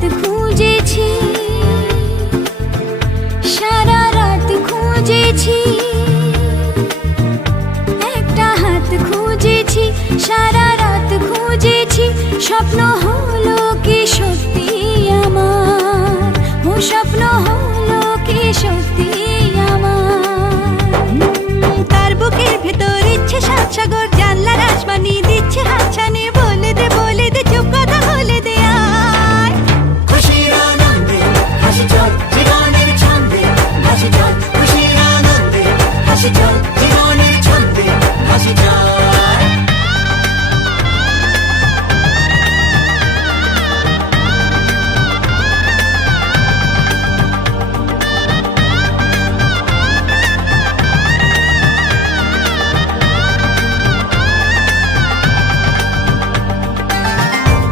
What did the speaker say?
হাত খুঁজেছি, সারা রাত খুঁজেছি, একটা হাত খুঁজেছি, সারা রাত খুঁজেছি। স্বপ্ন হলো কি সত্যি আমার, ও স্বপ্ন হলো কি সত্যি